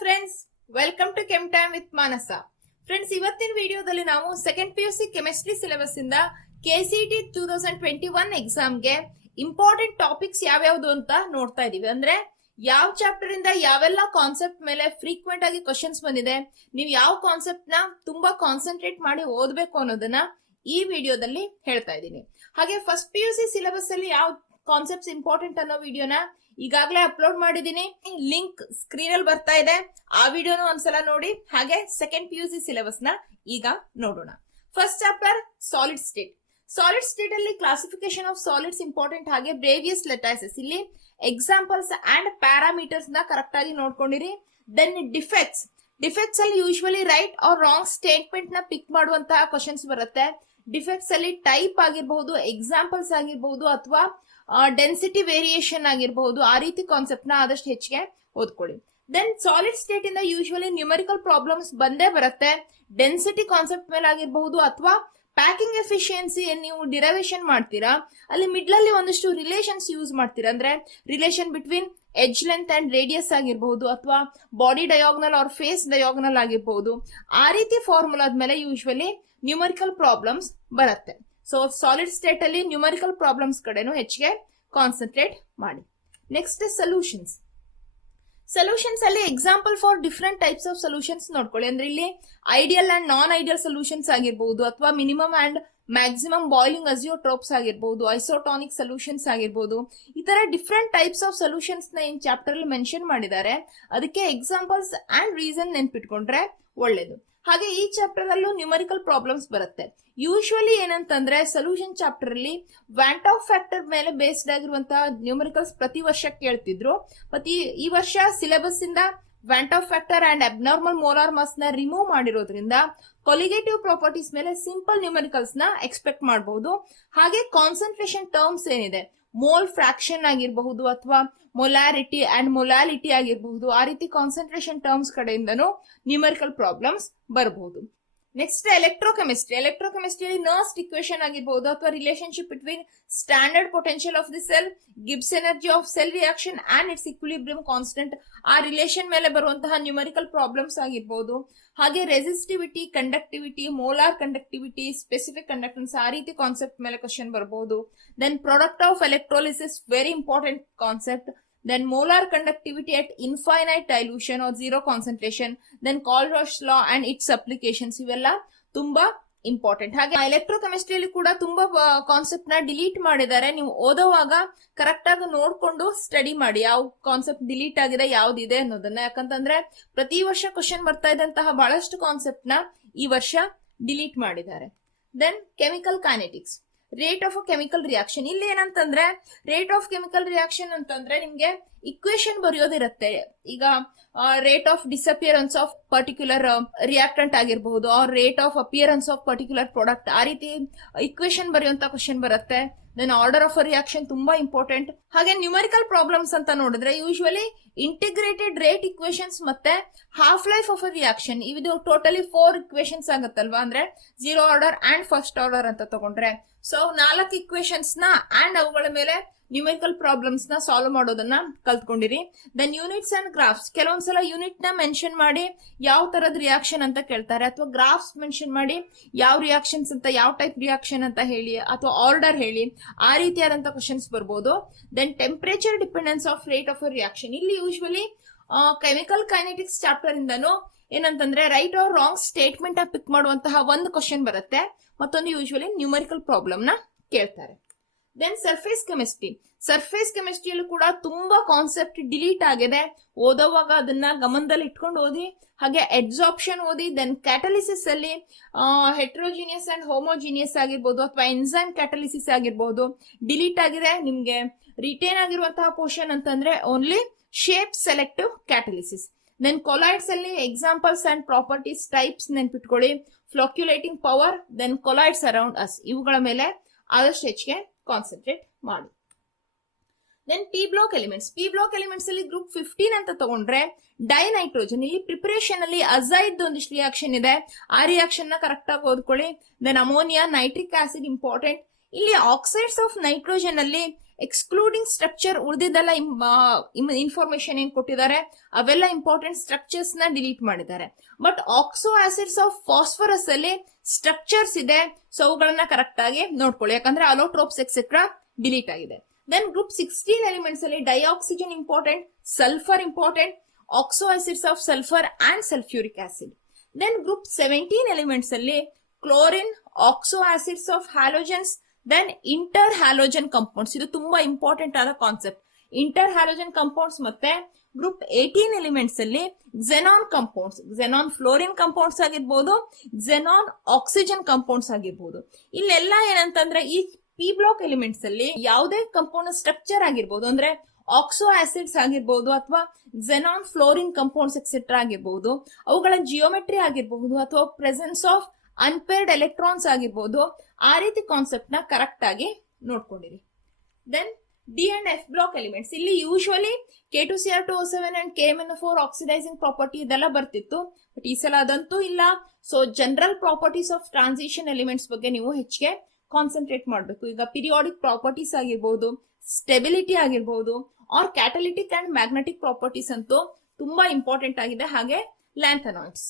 Friends, welcome to chem time with Manasa. Friends, ಇವತ್ತಿನ ವಿಡಿಯೋದಲ್ಲಿ ನಾವು ಸೆಕೆಂಡ್ PUC ಕೆಮಿಸ್ಟ್ರಿ ಸಿಲೆಬಸ್ ಇಂದ KCET 2021 ಎಕ್ಸಾಮ್ಗೆ ಇಂಪಾರ್ಟೆಂಟ್ ಟಾಪಿಕ್ಸ್ ಯಾವ್ಯಾವ್ದು ಅಂತ ನೋಡ್ತಾ ಇದೀವಿ. ಅಂದ್ರೆ ಯಾವ ಚಾಪ್ಟರ್ ಇಂದ ಯಾವೆಲ್ಲ ಕಾನ್ಸೆಪ್ಟ್ ಮೇಲೆ ಫ್ರೀಕ್ವೆಂಟ್ ಆಗಿ ಕ್ವಶನ್ಸ್ ಬಂದಿದೆ, ನೀವು ಯಾವ ಕಾನ್ಸೆಪ್ಟ್ ನ ತುಂಬಾ ಕಾನ್ಸಂಟ್ರೇಟ್ ಮಾಡಿ ಓದ್ಬೇಕು ಅನ್ನೋದನ್ನ ಈ ವಿಡಿಯೋದಲ್ಲಿ ಹೇಳ್ತಾ ಇದ್ದೀನಿ. ಹಾಗೆ ಫಸ್ಟ್ PUC ಸಿಲೆಬಸ್ ಅಲ್ಲಿ ಯಾವ ಕಾನ್ಸೆಪ್ಟ್ಸ್ ಇಂಪಾರ್ಟೆಂಟ್ ಅನ್ನೋ ವಿಡಿಯೋನ ಈಗಾಗಲೇ ಅಪ್ಲೋಡ್ ಮಾಡಿದೀನಿ. ಲಿಂಕ್ ಸ್ಕ್ರೀನ್ ಅಲ್ಲಿ ಬರ್ತಾ ಇದೆ, ಆ ವಿಡಿಯೋನು ಒಂದ್ಸಲ ನೋಡಿ. ಹಾಗೆ ಸೆಕೆಂಡ್ PUC ಸಿಲೆಬಸ್ ನ ಈಗ ನೋಡೋಣ. First chapter solid state. Solid state ಅಲ್ಲಿ ಕ್ಲಾಸಿಫಿಕೇಶನ್ ಆಫ್ ಸಾಲಿಡ್ಸ್ ಇಂಪಾರ್ಟೆಂಟ್, ಹಾಗೆ ಬ್ರೇವಿಯಸ್ ಲೆಟೈಸಸ್, ಇಲ್ಲಿ ಎಕ್ಸಾಂಪಲ್ಸ್ ಅಂಡ್ ಪ್ಯಾರಾಮೀಟರ್ಸ್ ನ ಕರೆಕ್ಟ್ ಆಗಿ ನೋಡ್ಕೊಂಡಿರಿ. ದೆನ್ ಡಿಫೆಕ್ಟ್ಸ್ ಅಲ್ಲಿ usually right or wrong statement ನ ಪಿಕ್ ಮಾಡುವಂತಹ ಕ್ವಶನ್ಸ್ ಬರುತ್ತೆ. ಡಿಫೆಕ್ಟ್ಸ್ ಅಲ್ಲಿ ಟೈಪ್ ಆಗಿರಬಹುದು, ಎಕ್ಸಾಂಪಲ್ಸ್ ಆಗಿರಬಹುದು, ಅಥವಾ ಡೆನ್ಸಿಟಿ ವೇರಿಯೇಷನ್ ಆಗಿರಬಹುದು. ಆ ರೀತಿ ಕಾನ್ಸೆಪ್ಟ್ ನ ಆದಷ್ಟು ಹೆಚ್ಚಿಗೆ ಓದ್ಕೊಳ್ಳಿ. ದೆನ್ ಸಾಲಿಡ್ ಸ್ಟೇಟ್ ಇಂದ ಯೂಶುವಲಿ ನ್ಯೂಮರಿಕಲ್ ಪ್ರಾಬ್ಲಮ್ಸ್ ಬಂದೇ ಬರುತ್ತೆ. ಡೆನ್ಸಿಟಿ ಕಾನ್ಸೆಪ್ಟ್ ಮೇಲೆ ಆಗಿರಬಹುದು, ಅಥವಾ ಪ್ಯಾಕಿಂಗ್ ಎಫಿಷಿಯನ್ಸಿ ನೀವು ಡಿರೈವೇಶನ್ ಮಾಡ್ತೀರಾ, ಅಲ್ಲಿ ಮಿಡ್ಲ್ ಅಲ್ಲಿ ಒಂದಷ್ಟು ರಿಲೇಷನ್ಸ್ ಯೂಸ್ ಮಾಡ್ತೀರಾ. ಅಂದ್ರೆ relation between edge length and radius ಆಗಿರಬಹುದು, ಅಥವಾ body diagonal or face diagonal ಆಗಿರಬಹುದು. ಆ ರೀತಿ ಫಾರ್ಮುಲಾದ ಮೇಲೆ ಯೂಶುವಲಿ ನ್ಯೂಮರಿಕಲ್ ಪ್ರಾಬ್ಲಮ್ಸ್ ಬರುತ್ತೆ. ಸೊ ಸಾಲಿಡ್ ಸ್ಟೇಟ್ ಅಲ್ಲಿ ನ್ಯೂಮರಿಕಲ್ ಪ್ರಾಬ್ಲಮ್ಸ್ ಕಡೆನೂ ಹೆಚ್ಚಿಗೆ ಕಾನ್ಸಂಟ್ರೇಟ್ ಮಾಡಿ. ನೆಕ್ಸ್ಟ್ ಸೊಲ್ಯೂಷನ್ಸ್ ಅಲ್ಲಿ example for different types of solutions ನೋಡ್ಕೊಳ್ಳಿ. ಅಂದ್ರೆ ಇಲ್ಲಿ ideal and non ideal solutions ಆಗಿರಬಹುದು, ಅಥವಾ minimum and maximum boiling azeotropes ಆಗಿರಬಹುದು, ಐಸೋಟಾನಿಕ್ ಸೊಲ್ಯೂಷನ್ಸ್ ಆಗಿರಬಹುದು. ಈ ತರ ಡಿಫರೆಂಟ್ ಟೈಪ್ಸ್ ಆಫ್ ಸೊಲ್ಯೂಷನ್ಸ್ ನ ಏನ್ ಚಾಪ್ಟರ್ ಅಲ್ಲಿ ಮೆನ್ಷನ್ ಮಾಡಿದ್ದಾರೆ, ಅದಕ್ಕೆ ಎಕ್ಸಾಂಪಲ್ಸ್ ಅಂಡ್ ರೀಸನ್ ನೆನ್ಪಿಟ್ಕೊಂಡ್ರೆ ಒಳ್ಳೇದು. ಹಾಗೆ ಈ ಚಾಪ್ಟರ್ ಅಲ್ಲೂ ನ್ಯೂಮರಿಕಲ್ ಪ್ರಾಬ್ಲಮ್ಸ್ ಬರುತ್ತೆ. ಯೂಶುವಲಿ ಏನಂತಂದ್ರೆ ಸೊಲ್ಯೂಷನ್ ಚಾಪ್ಟರ್ ಅಲ್ಲಿ ವ್ಯಾಂಟಾಫ್ ಫ್ಯಾಕ್ಟರ್ ಮೇಲೆ ಬೇಸ್ಡ್ ಆಗಿರುವಂತಹ ನ್ಯೂಮರಿಕಲ್ಸ್ ಪ್ರತಿ ವರ್ಷ ಕೇಳ್ತಿದ್ರು. ಮತ್ತೆ ಈ ವರ್ಷ ಸಿಲೆಬಸ್ ಇಂದ van't Hoff factor and abnormal molar mass ನ ರಿಮೂವ್ ಮಾಡಿರೋದ್ರಿಂದ ಕೊಲಿಗೇಟಿವ್ ಪ್ರಾಪರ್ಟೀಸ್ ಮೇಲೆ ಸಿಂಪಲ್ ನ್ಯೂಮರಿಕಲ್ಸ್ ನ ಎಕ್ಸ್ಪೆಕ್ಟ್ ಮಾಡಬಹುದು. ಹಾಗೆ ಕಾನ್ಸಂಟ್ರೇಷನ್ ಟರ್ಮ್ಸ್ ಏನಿದೆ, ಮೋಲ್ ಫ್ರಾಕ್ಷನ್ ಆಗಿರಬಹುದು, ಅಥವಾ ಮೊಲಾರಿಟಿ ಅಂಡ್ ಮೊಲಾಲಿಟಿ ಆಗಿರಬಹುದು, ಆ ರೀತಿ ಕಾನ್ಸಂಟ್ರೇಷನ್ ಟರ್ಮ್ಸ್ ಕಡೆಯಿಂದನೂ ನ್ಯೂಮರಿಕಲ್ ಪ್ರಾಬ್ಲಮ್ಸ್ ಬರಬಹುದು. ನೆಕ್ಸ್ಟ್ ಎಲೆಕ್ಟ್ರೋಕೆಮಿಸ್ಟ್ರಿಯಲ್ಲಿ ನರ್ಸ್ಟ್ ಇಕ್ವೇಶನ್ ಆಗಿರಬಹುದು, ಅಥವಾ relationship between standard potential of the cell, Gibbs energy of cell reaction and its equilibrium constant, ಆ ರಿಲೇಶನ್ ಮೇಲೆ ಬರುವಂತಹ ನ್ಯೂಮರಿಕಲ್ ಪ್ರಾಬ್ಲಮ್ಸ್ ಆಗಿರಬಹುದು. ಹಾಗೆ resistivity, conductivity, molar conductivity, specific conductance, ಆ ರೀತಿ ಕಾನ್ಸೆಪ್ಟ್ ಮೇಲೆ ಕ್ವಶನ್ ಬರಬಹುದು. Then product of electrolysis, very important concept. Then molar conductivity at infinite dilution or zero concentration. Then Colroy's law and its applications. ಇವೆಲ್ಲ ತುಂಬಾ important. ಹಾಗೆ ಎಲೆಕ್ಟ್ರೋಕೆಮಿಸ್ಟ್ರಿಯಲ್ಲಿ ಕೂಡ ತುಂಬಾ concept ನ ಡಿಲೀಟ್ ಮಾಡಿದ್ದಾರೆ. ನೀವು ಓದುವಾಗ ಕರೆಕ್ಟ್ ಆಗಿ ನೋಡ್ಕೊಂಡು ಸ್ಟಡಿ ಮಾಡಿ, ಯಾವ ಕಾನ್ಸೆಪ್ಟ್ ಡಿಲೀಟ್ ಆಗಿದೆ, ಯಾವ್ದಿದೆ ಅನ್ನೋದನ್ನ. ಯಾಕಂತಂದ್ರೆ ಪ್ರತಿ ವರ್ಷ ಕ್ವಶನ್ ಬರ್ತಾ ಇದ್ದಂತಹ ಬಹಳಷ್ಟು ಕಾನ್ಸೆಪ್ಟ್ ನ ಈ ವರ್ಷ ಡಿಲೀಟ್ ಮಾಡಿದ್ದಾರೆ. Then chemical kinetics, rate of chemical reaction. ಇಲ್ಲಿ ಏನಂತಂದ್ರೆ ರೇಟ್ ಆಫ್ ಕೆಮಿಕಲ್ ರಿಯಾಕ್ಷನ್ ಅಂತಂದ್ರೆ ನಿಮ್ಗೆ ಇಕ್ವೇಶನ್ ಬರೆಯೋದಿರುತ್ತೆ. ಈಗ rate of disappearance of particular reactant ಆಗಿರಬಹುದು, or rate of appearance of particular product, ಆ ರೀತಿ ಇಕ್ವೇಶನ್ ಬರೆಯುವಂತ ಕ್ವಶನ್ ಬರುತ್ತೆ. Then order of a reaction ತುಂಬಾ ಇಂಪಾರ್ಟೆಂಟ್. ಹಾಗೆ ನ್ಯೂಮರಿಕಲ್ ಪ್ರಾಬ್ಲಮ್ಸ್ ಅಂತ ನೋಡಿದ್ರೆ ಯೂಶುವಲಿ ಇಂಟಿಗ್ರೇಟೆಡ್ ರೇಟ್ ಇಕ್ವೇಶನ್ಸ್ ಮತ್ತೆ half life of a reaction, ಇದು ಟೋಟಲಿ 4 ಇಕ್ವೇಶನ್ಸ್ ಆಗತ್ತಲ್ವಾ. ಅಂದ್ರೆ 0 ಆರ್ಡರ್ ಅಂಡ್ ಫಸ್ಟ್ ಆರ್ಡರ್ ಅಂತ ತಗೊಂಡ್ರೆ, ಸೊ 4 ಇಕ್ವೇಶನ್ಸ್ ನ ಅಂಡ್ ಅವುಗಳ ಮೇಲೆ ನ್ಯೂಮರಿಕಲ್ ಪ್ರಾಬ್ಲಮ್ಸ್ ನ ಸಾಲ್ವ್ ಮಾಡೋದನ್ನ ಕಲ್ತ್ಕೊಂಡಿರಿ. ದೆನ್ ಯೂನಿಟ್ಸ್ ಅಂಡ್ ಗ್ರಾಫ್ಸ್, ಕೆಲವೊಂದ್ಸಲ ಯೂನಿಟ್ ನ ಮೆನ್ಷನ್ ಮಾಡಿ ಯಾವ ತರದ ರಿಯಾಕ್ಷನ್ ಅಂತ ಕೇಳ್ತಾರೆ, ಅಥವಾ ಗ್ರಾಫ್ಸ್ ಮೆನ್ಷನ್ ಮಾಡಿ ಯಾವ ರಿಯಾಕ್ಷನ್ಸ್ ಅಂತ, ಯಾವ ಟೈಪ್ ರಿಯಾಕ್ಷನ್ ಅಂತ ಹೇಳಿ, ಅಥವಾ ಆರ್ಡರ್ ಹೇಳಿ, ಆ ರೀತಿಯಾದಂತಹ ಕ್ವಶನ್ಸ್ ಬರ್ಬೋದು. Then temperature dependence of rate of a reaction. ಇಲ್ಲಿ ಯೂಶುವಲಿ ಕೆಮಿಕಲ್ ಕೈನೆಟಿಕ್ಸ್ ಚಾಪ್ಟರ್ ಇಂದನು ಏನಂತಂದ್ರೆ right or wrong statement pick ಮಾಡುವಂತಹ ಒಂದು ಕ್ವಶನ್ ಬರುತ್ತೆ, ಮತ್ತೊಂದು ಯೂಶುವಲಿ ನ್ಯೂಮರಿಕಲ್ ಪ್ರಾಬ್ಲಮ್ ನ ಕೇಳ್ತಾರೆ. ದೆನ್ ಸರ್ಫೇಸ್ ಕೆಮಿಸ್ಟ್ರಿಯಲ್ಲೂ ಕೂಡ ತುಂಬಾ ಕಾನ್ಸೆಪ್ಟ್ ಡಿಲೀಟ್ ಆಗಿದೆ. ಓದೋವಾಗ ಅದನ್ನ ಗಮನದಲ್ಲಿ ಇಟ್ಕೊಂಡು ಓದಿ. ಹಾಗೆ ಅಬ್ಸಾರ್ಪ್ಷನ್ ಓದಿ. ದೆನ್ ಕ್ಯಾಟಲಿಸಿಸ್ ಅಲ್ಲಿ ಹೆಟ್ರೋಜಿನಿಯಸ್ ಅಂಡ್ ಹೋಮೋಜಿನಿಯಸ್ ಆಗಿರ್ಬೋದು, ಅಥವಾ ಎನ್ಸೈಮ್ ಕ್ಯಾಟಲಿಸಿಸ್ ಆಗಿರ್ಬೋದು, ಡಿಲೀಟ್ ಆಗಿದೆ. ನಿಮ್ಗೆ ರಿಟೇನ್ ಆಗಿರುವಂತಹ ಪೋರ್ಷನ್ ಅಂತಂದ್ರೆ only shape selective ಕ್ಯಾಟಲಿಸಿಸ್. Then colloids ಅಲ್ಲಿ ಎಕ್ಸಾಂಪಲ್ಸ್ ಅಂಡ್ ಪ್ರಾಪರ್ಟೀಸ್, ಟೈಪ್ಸ್ ನೆನ್ಪಿಟ್ಕೊಳ್ಳಿ. ಫ್ಲೋಕ್ಯುಲೇಟಿಂಗ್ power, then colloids around us, ಇವುಗಳ ಮೇಲೆ ಆದಷ್ಟು ಹೆಚ್ಚಿಗೆ ಕಾನ್ಸಂಟ್ರೇಟ್ ಮಾಡಿ. ದೆನ್ ಪಿ ಬ್ಲಾಕ್ ಎಲಿಮೆಂಟ್ಸ್ ಅಲ್ಲಿ ಗ್ರೂಪ್ 15 ಅಂತ ತಗೊಂಡ್ರೆ ಡೈನೈಟ್ರೋಜನ್, ಇಲ್ಲಿ ಪ್ರಿಪರೇಷನ್ ಅಲ್ಲಿ ಅಜೈಡ್ ಒಂದಿಷ್ಟು ರಿಯಾಕ್ಷನ್ ಇದೆ, ಆ ರಿಯಾಕ್ಷನ್ ನ ಕರೆಕ್ಟ್ ಆಗಿ ಓದ್ಕೊಳ್ಳಿ. Then ammonia, nitric acid important. ಇಲ್ಲಿ ಆಕ್ಸೈಡ್ಸ್ ಆಫ್ ನೈಟ್ರೋಜನ್ ಅಲ್ಲಿ ಎಕ್ಸ್ಕ್ಲೂಡಿಂಗ್ ಸ್ಟ್ರಕ್ಚರ್ ಉಳಿದಿದ್ದೆಲ್ಲ ಇನ್ಫಾರ್ಮೇಶನ್ ಏನ್ ಕೊಟ್ಟಿದ್ದಾರೆ ಅವೆಲ್ಲ ಇಂಪಾರ್ಟೆಂಟ್ ಸ್ಟ್ರಕ್ಚರ್ಸ್ ನ ಡಿಲೀಟ್ ಮಾಡಿದ್ದಾರೆ. But oxo acids of phosphorus ಅಲ್ಲಿ ಸ್ಟ್ರಕ್ಚರ್ಸ್ ಇದೆ, ಸೊ ಅವುಗಳನ್ನ ಕರೆಕ್ಟ್ ಆಗಿ ನೋಡ್ಕೊಳ್ಳಿ, ಯಾಕಂದ್ರೆ ಅಲೋಟ್ರೋಪ್ಸ್ ಎಕ್ಸೆಟ್ರಾ ಡಿಲೀಟ್ ಆಗಿದೆ. ದೆನ್ ಗ್ರೂಪ್ 16 ಎಲಿಮೆಂಟ್ಸ್ ಅಲ್ಲಿ dioxygen important, sulphur important, oxo acids of sulphur and sulphuric acid. Then group 17 elements ಅಲ್ಲಿ chlorine, oxo acids of halogens, then interhalogen compounds. ಇದು ತುಂಬಾ important ಆದ concept. Interhalogen compounds ಮತ್ತೆ group 18 elements ಅಲ್ಲಿ xenon compounds, xenon fluorine compounds ಆಗಿರ್ಬೋದು, xenon oxygen compounds ಆಗಿರ್ಬೋದು. ಇಲ್ಲೆಲ್ಲ ಏನಂತಂದ್ರೆ ಈ ಪಿ ಬ್ಲಾಕ್ ಎಲಿಮೆಂಟ್ಸ್ ಅಲ್ಲಿ ಯಾವುದೇ ಕಂಪೌಂಡ್ ಸ್ಟ್ರಕ್ಚರ್ ಆಗಿರ್ಬೋದು, ಅಂದ್ರೆ ಆಕ್ಸೋ ಆಸಿಡ್ಸ್ ಆಗಿರ್ಬೋದು ಅಥವಾ ಝೆನಾನ್ ಫ್ಲೋರಿನ್ ಕಂಪೌಂಡ್ಸ್ ಎಕ್ಸೆಟ್ರಾ ಆಗಿರ್ಬೋದು, ಅವುಗಳ ಜಿಯೋಮೆಟ್ರಿ ಆಗಿರ್ಬಹುದು ಅಥವಾ ಪ್ರೆಸೆನ್ಸ್ ಆಫ್ ಅನ್ಪೇರ್ಡ್ ಎಲೆಕ್ಟ್ರಾನ್ಸ್ ಆಗಿರ್ಬೋದು, ಆ ರೀತಿ ಕಾನ್ಸೆಪ್ಟ್ ನ ಕರೆಕ್ಟ್ ಆಗಿ ನೋಡ್ಕೊಂಡಿರಿ. Then D and F block elements, ಇಲ್ಲಿ usually K2Cr2O7 and KMnO4 oxidising property ಇದೆಲ್ಲ ಬರ್ತಿತ್ತು, ಬಟ್ ಈ ಸಲ ಅದಂತೂ ಇಲ್ಲ. So general properties of transition elements ಬಗ್ಗೆ ನೀವು ಹೆಚ್ಚಿಗೆ ಕಾನ್ಸಂಟ್ರೇಟ್ ಮಾಡಬೇಕು. ಈಗ ಪಿರಿಯಾಡಿಕ್ ಪ್ರಾಪರ್ಟೀಸ್ ಆಗಿರ್ಬೋದು, ಸ್ಟೆಬಿಲಿಟಿ ಆಗಿರ್ಬೋದು, or catalytic and magnetic properties ಅಂತೂ ತುಂಬಾ ಇಂಪಾರ್ಟೆಂಟ್ ಆಗಿದೆ, ಹಾಗೆ ಲ್ಯಾಂಥನಾಯ್ಡ್ಸ್.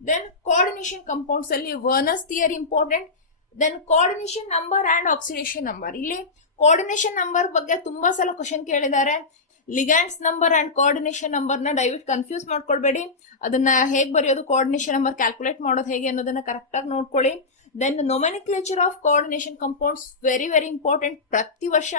ದೆನ್ ಕೋಆರ್ಡಿನೇಷನ್ ಕಂಪೌಂಡ್ಸ್ ಅಲ್ಲಿ Werner's theory important. Then coordination number and oxidation number, ಇಲ್ಲಿ ಕೋಆರ್ಡಿನೇಷನ್ ನಂಬರ್ ಬಗ್ಗೆ ತುಂಬಾ ಸಲ ಕ್ವಶನ್ ಕೇಳಿದ್ದಾರೆ. Ligands number and coordination number ನ ದಯವಿಟ್ಟು ಕನ್ಫ್ಯೂಸ್ ಮಾಡ್ಕೊಳ್ಬೇಡಿ. ಅದನ್ನ ಹೇಗೆ ಬರೆಯೋದು, ಕೋಆರ್ಡಿನೇಷನ್ ನಂಬರ್ ಕ್ಯಾಲ್ಕುಲೇಟ್ ಮಾಡೋದು ಹೇಗೆ ಅನ್ನೋದನ್ನ ಕರೆಕ್ಟ್ ಆಗಿ ನೋಡ್ಕೊಳ್ಳಿ. Then nomenclature of coordination compounds very very important, ಪ್ರತಿ ವರ್ಷ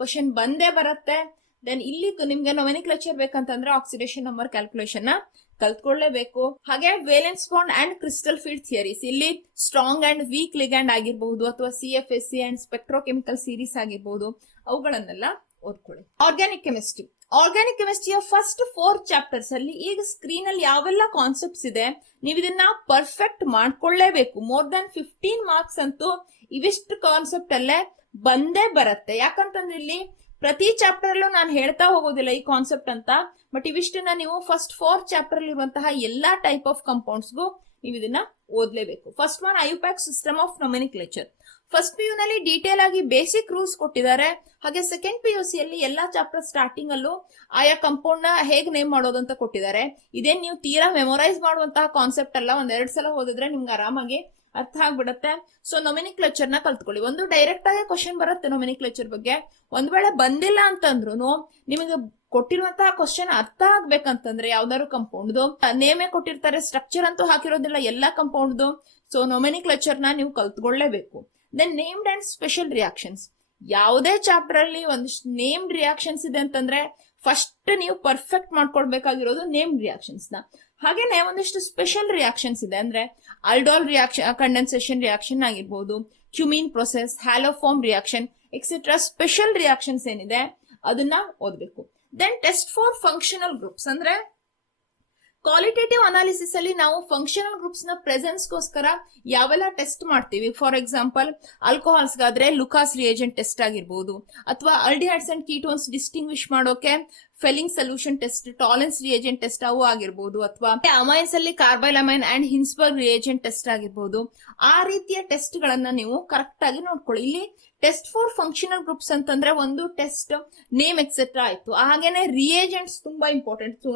ಕ್ವಶನ್ ಬಂದೇ ಬರುತ್ತೆ. ದೆನ್ ಇಲ್ಲಿ ನಿಮ್ಗೆ ನೊಮೆನಿಕ್ಲೇಚರ್ ಬೇಕಂತಂದ್ರೆ ಆಕ್ಸಿಡೇಷನ್ ನಂಬರ್ ಕ್ಯಾಲ್ಕುಲೇಷನ್ ನ ಕಲ್ತ್ಕೊಳ್ಳೇಬೇಕು. ಹಾಗೆ valence bond and crystal field theories, ಇಲ್ಲಿ ಸ್ಟ್ರಾಂಗ್ ಅಂಡ್ ವೀಕ್ ಲಿಗ್ಯಾಂಡ್ ಆಗಿರಬಹುದು ಅಥವಾ CFSC ಅಂಡ್ ಸ್ಪೆಕ್ಟ್ರೋಕೆಮಿಕಲ್ ಸೀರೀಸ್ ಆಗಿರಬಹುದು, ಅವುಗಳನ್ನೆಲ್ಲ ಓದ್ಕೊಳ್ಳಿ. ಆರ್ಗ್ಯಾನಿಕ್ ಕೆಮಿಸ್ಟ್ರಿ, ಆರ್ಗ್ಯಾನಿಕ್ ಕೆಮಿಸ್ಟ್ರಿಯ ಫಸ್ಟ್ 4 ಚಾಪ್ಟರ್ಸ್ ಅಲ್ಲಿ ಈಗ ಸ್ಕ್ರೀನ್ ಅಲ್ಲಿ ಯಾವೆಲ್ಲ ಕಾನ್ಸೆಪ್ಟ್ಸ್ ಇದೆ ನೀವು ಇದನ್ನ ಪರ್ಫೆಕ್ಟ್ ಮಾಡ್ಕೊಳ್ಳೇಬೇಕು. ಮೋರ್ ದನ್ 15 ಮಾರ್ಕ್ಸ್ ಅಂತೂ ಇವಿಷ್ಟು ಕಾನ್ಸೆಪ್ಟ್ ಅಲ್ಲೇ ಬಂದೇ ಬರುತ್ತೆ. ಯಾಕಂತಂದ್ರೆ ಇಲ್ಲಿ ಪ್ರತಿ ಚಾಪ್ಟರ್ ಅಲ್ಲೂ ನಾನು ಹೇಳ್ತಾ ಹೋಗೋದಿಲ್ಲ ಈ ಕಾನ್ಸೆಪ್ಟ್ ಅಂತ, ಬಟ್ ಇವಿಷ್ಟನ್ನ ನೀವು ಫಸ್ಟ್ 4 ಚಾಪ್ಟರ್ ಅಲ್ಲಿ ಇರುವಂತಹ ಎಲ್ಲಾ ಟೈಪ್ ಆಫ್ ಕಂಪೌಂಡ್ಸ್ಗೂ ನೀವು ಇದನ್ನ ಓದ್ಲೇಬೇಕು. First one IUPAC system of nomenclature. First PU ನಲ್ಲಿ ಡೀಟೇಲ್ ಆಗಿ ಬೇಸಿಕ್ ರೂಲ್ಸ್ ಕೊಟ್ಟಿದ್ದಾರೆ, ಹಾಗೆ ಸೆಕೆಂಡ್ PUC ಅಲ್ಲಿ ಎಲ್ಲಾ ಚಾಪ್ಟರ್ ಸ್ಟಾರ್ಟಿಂಗ್ ಅಲ್ಲೂ ಆಯಾ ಕಂಪೌಂಡ್ ನ ಹೇಗ್ ನೇಮ್ ಮಾಡೋದು ಅಂತ ಕೊಟ್ಟಿದ್ದಾರೆ. ಇದೇನ್ ನೀವು ತೀರಾ ಮೆಮೊರೈಸ್ ಮಾಡುವಂತಹ ಕಾನ್ಸೆಪ್ಟ್ ಅಲ್ಲ, 1-2 ಸಲ ಓದಿದ್ರೆ ನಿಮ್ಗೆ ಆರಾಮಾಗಿ ಅರ್ಥ ಆಗ್ಬಿಡತ್ತೆ. ಸೊ ನೊಮೆನಿಕ್ಲೇಚರ್ ನ ಕಲ್ತ್ಕೊಳ್ಳಿ. ಒಂದು ಡೈರೆಕ್ಟ್ ಆಗಿ ಕ್ವಶನ್ ಬರುತ್ತೆ ನೊಮೆನಿಕ್ಲೇಚರ್ ಬಗ್ಗೆ, ಒಂದ್ ವೇಳೆ ಬಂದಿಲ್ಲ ಅಂತಂದ್ರು ನಿಮಗೆ ಕೊಟ್ಟಿರುವಂತಹ ಕ್ವಶನ್ ಅರ್ಥ ಆಗ್ಬೇಕಂತಂದ್ರೆ ಯಾವ್ದಾದ್ರು ಕಂಪೌಂಡ್ ನೇಮೇ ಕೊಟ್ಟಿರ್ತಾರೆ, ಸ್ಟ್ರಕ್ಚರ್ ಅಂತೂ ಹಾಕಿರೋದಿಲ್ಲ ಎಲ್ಲಾ ಕಂಪೌಂಡ್. ಸೊ ನೊಮೆನಿಕ್ಲೇಚರ್ ನ ನೀವು ಕಲ್ತ್ಕೊಳ್ಳೇಬೇಕು. Then named and special reactions, ಯಾವುದೇ ಚಾಪ್ಟರ್ ಅಲ್ಲಿ ಒಂದಿಷ್ಟು ನೇಮ್ಡ್ ರಿಯಾಕ್ಷನ್ಸ್ ಇದೆ ಅಂತಂದ್ರೆ ಫಸ್ಟ್ ನೀವು ಪರ್ಫೆಕ್ಟ್ ಮಾಡ್ಕೊಳ್ಬೇಕಾಗಿರೋದು ನೇಮ್ಡ್ ರಿಯಾಕ್ಷನ್ಸ್ ನ. ಹಾಗೇನೆ ಒಂದಿಷ್ಟು ಸ್ಪೆಷಲ್ ರಿಯಾಕ್ಷನ್ಸ್ ಇದೆ, ಅಂದ್ರೆ ಅಲ್ಡೋಲ್ ರಿಯಾಕ್ಷನ್, ಕಂಡೆನ್ಸೇಷನ್ ರಿಯಾಕ್ಷನ್ ಆಗಿರ್ಬೋದು, cumene process, haloform reaction etcetera. Special reactions ಏನಿದೆ ಅದನ್ನ ಓದ್ಬೇಕು. Then test for functional groups, ಅಂದ್ರೆ ಕ್ವಾಲಿಟೇಟಿವ್ ಅನಾಲಿಸಿಸ್ ಅಲ್ಲಿ ನಾವು ಫಂಕ್ಷನಲ್ ಗ್ರೂಪ್ಸ್ ನ ಪ್ರೆಸೆನ್ಸ್ ಗೋಸ್ಕರ ಯಾವೆಲ್ಲ ಟೆಸ್ಟ್ ಮಾಡ್ತೀವಿ. ಫಾರ್ ಎಕ್ಸಾಂಪಲ್ ಆಲ್ಕೋಹಾಲ್ಸ್ ಗಾದ್ರೆ ಲುಕಾಸ್ ರಿಯೇಜೆಂಟ್ ಟೆಸ್ಟ್ ಆಗಿರ್ಬೋದು, ಅಥವಾ ಆಲ್ಡಿಹೈಡ್ಸ್ ಅಂಡ್ ಕೀಟೋನ್ಸ್ ಡಿಸ್ಟಿಂಗ್ವಿಶ್ ಮಾಡೋಕೆ Fehling solution test, Tollens reagent test ಅವು ಆಗಿರ್ಬೋದು, ಅಥವಾ ಅಮೈನ್ಸ್ ಅಲ್ಲಿ carbylamine and Hinsberg reagent test ಆಗಿರ್ಬೋದು. ಆ ರೀತಿಯ ಟೆಸ್ಟ್ ಗಳನ್ನ ನೀವು ಕರೆಕ್ಟ್ ಆಗಿ ನೋಡ್ಕೊಳ್ಳಿ. ಇಲ್ಲಿ ಟೆಸ್ಟ್ ಫಾರ್ ಫಂಕ್ಷನಲ್ ಗ್ರೂಪ್ಸ್ ಅಂತಂದ್ರೆ ಒಂದು ಟೆಸ್ಟ್ ನೇಮ್ ಎಕ್ಸೆಟ್ರಾ ಆಯ್ತು. ಹಾಗೇನೆ ರಿಯೇಜೆಂಟ್ಸ್ ತುಂಬಾ ಇಂಪಾರ್ಟೆಂಟ್,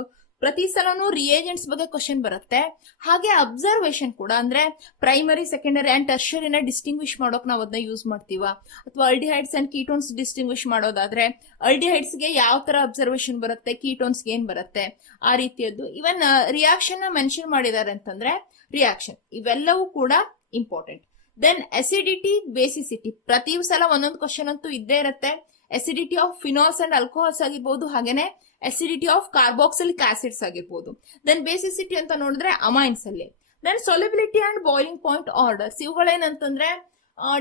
ಪ್ರತಿ ಸಲನೂ ರಿಯೇಜೆಂಟ್ಸ್ ಬಗ್ಗೆ ಕ್ವಶನ್ ಬರುತ್ತೆ. ಹಾಗೆ ಅಬ್ಸರ್ವೇಷನ್ ಕೂಡ, ಅಂದ್ರೆ ಪ್ರೈಮರಿ, ಸೆಕೆಂಡರಿ ಅಂಡ್ ಟರ್ಷರಿನ ಡಿಸ್ಟಿಂಗ್ವಿಶ್ ಮಾಡೋಕೆ ನಾವು ಅದನ್ನ ಯೂಸ್ ಮಾಡ್ತೀವ. ಅಥವಾ ಆಲ್ಡಿಹೈಡ್ಸ್ ಅಂಡ್ ಕೀಟೋನ್ಸ್ ಡಿಸ್ಟಿಂಗ್ವಿಶ್ ಮಾಡೋದಾದ್ರೆ ಆಲ್ಡಿಹೈಡ್ಸ್ ಗೆ ಯಾವ ತರ ಅಬ್ಸರ್ವೇಷನ್ ಬರುತ್ತೆ, ಕೀಟೋನ್ಸ್ ಏನ್ ಬರುತ್ತೆ, ಆ ರೀತಿಯದ್ದು. ಇವನ್ ರಿಯಾಕ್ಷನ್ ನ ಮೆನ್ಷನ್ ಮಾಡಿದ್ದಾರೆ ಅಂತಂದ್ರೆ ರಿಯಾಕ್ಷನ್, ಇವೆಲ್ಲವೂ ಕೂಡ ಇಂಪಾರ್ಟೆಂಟ್. ದೆನ್ ಅಸಿಡಿಟಿ, ಬೇಸಿಸಿಟಿ, ಪ್ರತಿ ಸಲ ಒಂದೊಂದು ಕ್ವಶನ್ ಅಂತೂ ಇದ್ದೇ ಇರುತ್ತೆ. Acidity of phenols and alcohols ಆಗಿರ್ಬೋದು, ಹಾಗೇನೆ ಅಸಿಡಿಟಿ ಆಫ್ ಕಾರ್ಬಾಕ್ಸಿಲಿಕ್ ಆಸಿಡ್ಸ್ ಆಗಿರ್ಬೋದು. ದೆನ್ ಬೇಸಿಸಿಟಿ ಅಂತ ನೋಡಿದ್ರೆ ಅಮೈನ್ಸ್ ಅಲ್ಲಿ. Then solubility and boiling point orders, ಇವುಗಳೇನಂತಂದ್ರೆ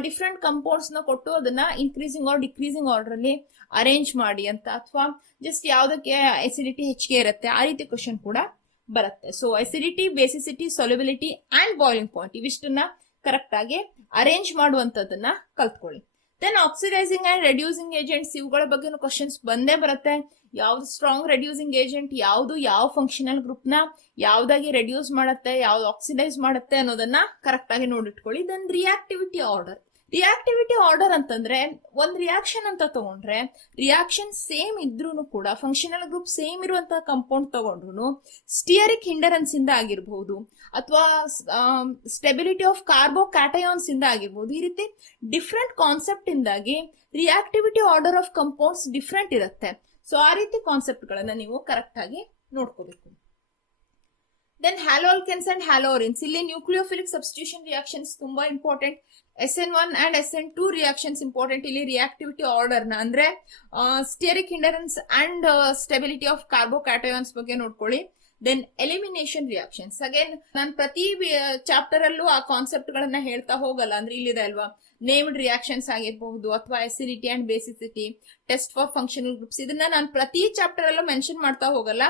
ಡಿಫ್ರೆಂಟ್ ಕಂಪೌಂಡ್ಸ್ ನ ಕೊಟ್ಟು ಅದನ್ನ ಇನ್ಕ್ರೀಸಿಂಗ್ ಆರ್ ಡಿಕ್ರೀಸಿಂಗ್ ಆರ್ಡರ್ ಅಲ್ಲಿ ಅರೇಂಜ್ ಮಾಡಿ ಅಂತ, ಅಥವಾ ಜಸ್ಟ್ ಯಾವ್ದಕ್ಕೆ ಅಸಿಡಿಟಿ ಹೆಚ್ಚಿಗೆ ಇರುತ್ತೆ ಆ ರೀತಿ ಕ್ವಶನ್ ಕೂಡ ಬರುತ್ತೆ. So acidity, basicity, solubility and boiling point ಇವಿಷ್ಟನ್ನ ಕರೆಕ್ಟ್ ಆಗಿ ಅರೇಂಜ್ ಮಾಡುವಂತದನ್ನ ಕಲ್ತ್ಕೊಳ್ಳಿ. Then oxidising and reducing agents, ಇವುಗಳ ಬಗ್ಗೆ ಕ್ವಶನ್ಸ್ ಬಂದೇ ಬರುತ್ತೆ. ಯಾವ್ದು ಸ್ಟ್ರಾಂಗ್ ರೆಡ್ಯೂಸಿಂಗ್ ಏಜೆಂಟ್, ಯಾವ್ದು ಯಾವ ಫಂಕ್ಷನಲ್ ಗ್ರೂಪ್ ನ ಯಾವ್ದಾಗಿ ರೆಡ್ಯೂಸ್ ಮಾಡುತ್ತೆ, ಯಾವ್ದು ಆಕ್ಸಿಡೈಸ್ ಮಾಡುತ್ತೆ ಅನ್ನೋದನ್ನ ಕರೆಕ್ಟ್ ಆಗಿ ನೋಡಿಟ್ಕೊಳ್ಳಿ. Then reactivity order, reactivity order ಅಂತಂದ್ರೆ ಒಂದ್ ರಿಯಾಕ್ಷನ್ ಅಂತ ತಗೊಂಡ್ರೆ ರಿಯಾಕ್ಷನ್ ಸೇಮ್ ಇದ್ರೂ ಕೂಡ ಫಂಕ್ಷನಲ್ ಗ್ರೂಪ್ ಸೇಮ್ ಇರುವಂತಹ ಕಂಪೌಂಡ್ ತಗೊಂಡ್ರು ಸ್ಟಿಯರಿಕ್ ಹಿಂಡರೆನ್ಸ್ ಇಂದ ಆಗಿರಬಹುದು ಅಥವಾ ಸ್ಟೆಬಿಲಿಟಿ ಆಫ್ ಕಾರ್ಬೋಕ್ಯಾಟಯಾನ್ಸ್ ಇಂದ ಆಗಿರ್ಬೋದು. ಈ ರೀತಿ ಡಿಫ್ರೆಂಟ್ ಕಾನ್ಸೆಪ್ಟ್ ಇಂದಾಗಿ reactivity order of compounds different ಇರುತ್ತೆ. ಸೊ ಆ ರೀತಿ ಕಾನ್ಸೆಪ್ಟ್ ಗಳನ್ನ ನೀವು ಕರೆಕ್ಟ್ ಆಗಿ ನೋಡ್ಕೋಬೇಕು. ದೆನ್ ಹ್ಯಾಲೋಲ್ಕೆನ್ಸ್ ಅಂಡ್ ಹ್ಯಾಲೋರಿನ್ಸ್, ಇಲ್ಲಿ ನ್ಯೂಕ್ಲಿಯೋಫಿಲಿಕ್ ಸಬ್ಸ್ಟಿಟ್ಯೂಷನ್ ರಿಯಾಕ್ಷನ್ಸ್ ತುಂಬಾ important. SN1 and SN2 reactions important. ಇಲ್ಲಿ ರಿಯಾಕ್ಟಿವಿಟಿ ಆರ್ಡರ್ ನ ಅಂದ್ರೆ steric hindrance and stability of carbocations ಬಗ್ಗೆ ನೋಡ್ಕೊಳ್ಳಿ. ದೆನ್ ಎಲಿಮಿನೇಷನ್ ರಿಯಾಕ್ಷನ್ಸ್, ಅಗೇನ್ ನಾನು ಪ್ರತಿ ಚಾಪ್ಟರ್ ಅಲ್ಲೂ ಆ ಕಾನ್ಸೆಪ್ಟ್ ಗಳನ್ನ ಹೇಳ್ತಾ ಹೋಗಲ್ಲ. ಅಂದ್ರೆ ಇಲ್ಲಿದೆ ಅಲ್ವಾ, ನೇಮ್ಡ್ ರಿಯಾಕ್ಷನ್ಸ್ ಆಗಿರಬಹುದು ಅಥವಾ acidity and basicity, test for functional groups, ಇದನ್ನ ನಾನು ಪ್ರತಿ ಚಾಪ್ಟರ್ ಅಲ್ಲೂ ಮೆನ್ಷನ್ ಮಾಡ್ತಾ ಹೋಗಲ್ಲ.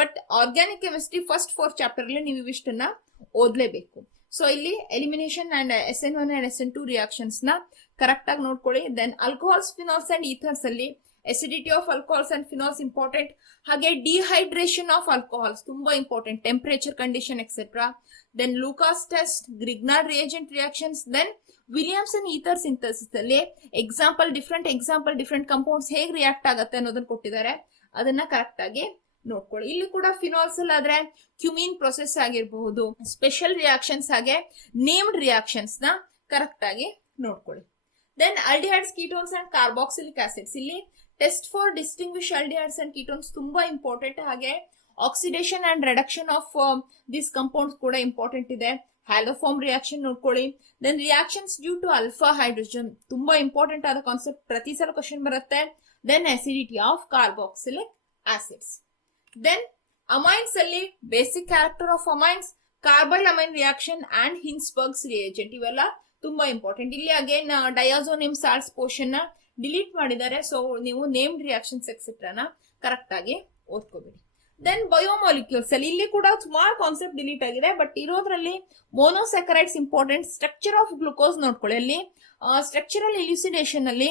But organic chemistry first 4 chapter ಅಲ್ಲಿ ನೀವು ಇವಿಷ್ಟನ್ನ ಓದ್ಲೇಬೇಕು. ಸೊ ಇಲ್ಲಿ elimination and SN1 and SN2 reactions ನ ಕರೆಕ್ಟ್ ಆಗಿ ನೋಡ್ಕೊಳ್ಳಿ. Then alcohols, phenols and ethers ಅಲ್ಲಿ acidity of alcohols and phenols important. ಹಾಗೆ ಡಿಹೈಡ್ರೇಷನ್ ಆಫ್ ಆಲ್ಕೋಹಾಲ್ಸ್ ತುಂಬಾ important, temperature condition etcetera. Then Lucas test, Grignard reagent reactions, then Williamson ether synthesis ಅಲ್ಲಿ different compounds ಹೇಗೆ react ಆಗುತ್ತೆ ಅನ್ನೋದನ್ನ ಕೊಟ್ಟಿದ್ದಾರೆ, ಅದನ್ನ correct ಆಗಿ ನೋಡ್ಕೊಳ್ಳಿ. ಇಲ್ಲಿ ಕೂಡ ಫಿನಾಲ್ಸ್ ಅಲ್ಲಿ ಆದ್ರೆ ಕ್ಯುಮೀನ್ ಪ್ರೊಸೆಸ್ ಆಗಿರಬಹುದು, ಸ್ಪೆಷಲ್ ರಿಯಾಕ್ಷನ್ಸ್ ಹಾಗೆ ನೇಮ್ಡ್ ರಿಯಾಕ್ಷನ್ಸ್ ನ ಕರೆಕ್ಟ್ ಆಗಿ ನೋಡ್ಕೊಳ್ಳಿ. Then aldehydes, ketones and carboxylic acids, ಇಲ್ಲಿ test for distinguish aldehydes and ketones ತುಂಬಾ ಇಂಪಾರ್ಟೆಂಟ್. ಹಾಗೆ oxidation and reduction of this compounds ಕೂಡ ಇಂಪಾರ್ಟೆಂಟ್ ಇದೆ. ಹ್ಯಾಲೋಫಾರ್ಮ್ ರಿಯಾಕ್ಷನ್ ನೋಡ್ಕೊಳ್ಳಿ. Then reactions due to alpha hydrogen ತುಂಬಾ ಇಂಪಾರ್ಟೆಂಟ್ ಆದ ಕಾನ್ಸೆಪ್ಟ್, ಪ್ರತಿ ಸಲ ಕ್ವಶನ್ ಬರುತ್ತೆ. Then acidity of carboxylic acids. Then amines ಅಲ್ಲಿ basic character of amines, carbyl amine reaction and Hinsberg's reagent, ಇವೆಲ್ಲ ತುಂಬಾ ಇಂಪಾರ್ಟೆಂಟ್. ಇಲ್ಲಿ ಅಗೇನ್ ಡಯಾಜೋನಿಯಂ ಸಾಲ್ಟ್ಸ್ ಪೋರ್ಷನ್ ನ ಡಿಲೀಟ್ ಮಾಡಿದ್ದಾರೆ. ಸೊ ನೀವು ನೇಮ್ಡ್ ರಿಯಾಕ್ಷನ್ಸ್ ಎಕ್ಸೆಟ್ರಾನ ಕರೆಕ್ಟ್ ಆಗಿ ಓದ್ಕೋಬೇಡಿ. ದೆನ್ ಬಯೋಮಾಲಿಕ್ಯೂಲ್ಸ್ ಅಲ್ಲಿ ಇಲ್ಲಿ ಕೂಡ ಸುಮಾರು ಕಾನ್ಸೆಪ್ಟ್ ಡಿಲೀಟ್ ಆಗಿದೆ, ಬಟ್ ಇರೋದ್ರಲ್ಲಿ monosaccharides important. Structure of glucose ನೋಡ್ಕೊಳ್ಳಿ. ಅಲ್ಲಿ ಸ್ಟ್ರಕ್ಚರಲ್ ಎಲ್ಯುಸಿಡೇಷನ್ ಅಲ್ಲಿ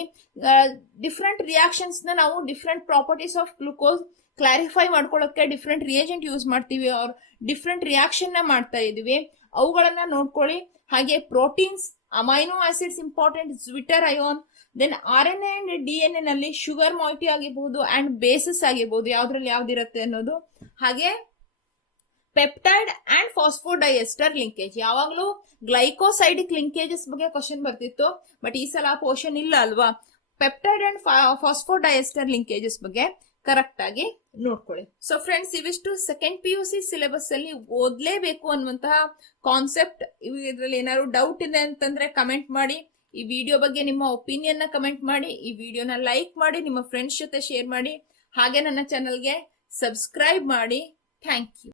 ಡಿಫ್ರೆಂಟ್ ರಿಯಾಕ್ಷನ್ಸ್ ನ ನಾವು different properties of glucose clarify ಮಾಡ್ಕೊಳ್ಳೋಕೆ ಡಿಫ್ರೆಂಟ್ ರಿಯೇಜೆಂಟ್ ಯೂಸ್ ಮಾಡ್ತೀವಿ, ಅವ್ರ ಡಿಫ್ರೆಂಟ್ ರಿಯಾಕ್ಷನ್ ನ ಮಾಡ್ತಾ ಇದೀವಿ, ಅವುಗಳನ್ನ ನೋಡ್ಕೊಳ್ಳಿ. ಹಾಗೆ proteins, amino acids important, zwitter ion. Then RNA and DNA ನಲ್ಲಿ ಶುಗರ್ ಮಾಯಿಟಿ ಆಗಿರ್ಬಹುದು ಅಂಡ್ ಬೇಸಸ್ ಆಗಿರ್ಬಹುದು, ಯಾವ್ದ್ರಲ್ಲಿ ಯಾವ್ದಿರುತ್ತೆ ಅನ್ನೋದು. ಹಾಗೆ ಪೆಪ್ಟೈಡ್ ಅಂಡ್ ಫಾಸ್ಫೋಡೈಎಸ್ಟರ್ ಲಿಂಕೇಜ್, ಯಾವಾಗ್ಲೂ ಗ್ಲೈಕೋಸೈಡಿಕ್ ಲಿಂಕೇಜಸ್ ಬಗ್ಗೆ ಕ್ವಶನ್ ಬರ್ತಿತ್ತು, ಬಟ್ ಈ ಸಲ ಪೋರ್ಷನ್ ಇಲ್ಲ ಅಲ್ವಾ. ಪೆಪ್ಟೈಡ್ ಅಂಡ್ ಫಾಸ್ಫೋಡೈಎಸ್ಟರ್ ಲಿಂಕೇಜಸ್ ಬಗ್ಗೆ ಕರೆಕ್ಟ್ ಆಗಿ ನೋಡ್ಕೊಳ್ಳಿ. ಸೊ ಫ್ರೆಂಡ್ಸ್, ಇವಿಷ್ಟು ಸೆಕೆಂಡ್ PUC ಸಿಲೆಬಸ್ ಅಲ್ಲಿ ಓದ್ಲೇಬೇಕು ಅನ್ನುವಂತಹ ಕಾನ್ಸೆಪ್ಟ್. ಇದರಲ್ಲಿ ಏನಾದ್ರು ಡೌಟ್ ಇದೆ ಅಂತಂದ್ರೆ ಕಮೆಂಟ್ ಮಾಡಿ. ಈ ವಿಡಿಯೋ ಬಗ್ಗೆ ನಿಮ್ಮ ಒಪಿನಿಯನ್ ನ ಕಮೆಂಟ್ ಮಾಡಿ. ಈ ವಿಡಿಯೋನ ಲೈಕ್ ಮಾಡಿ, ನಿಮ್ಮ ಫ್ರೆಂಡ್ಸ್ ಜೊತೆ ಶೇರ್ ಮಾಡಿ. ಹಾಗೆ ನನ್ನ ಚಾನಲ್ಗೆ ಸಬ್ಸ್ಕ್ರೈಬ್ ಮಾಡಿ. Thank you.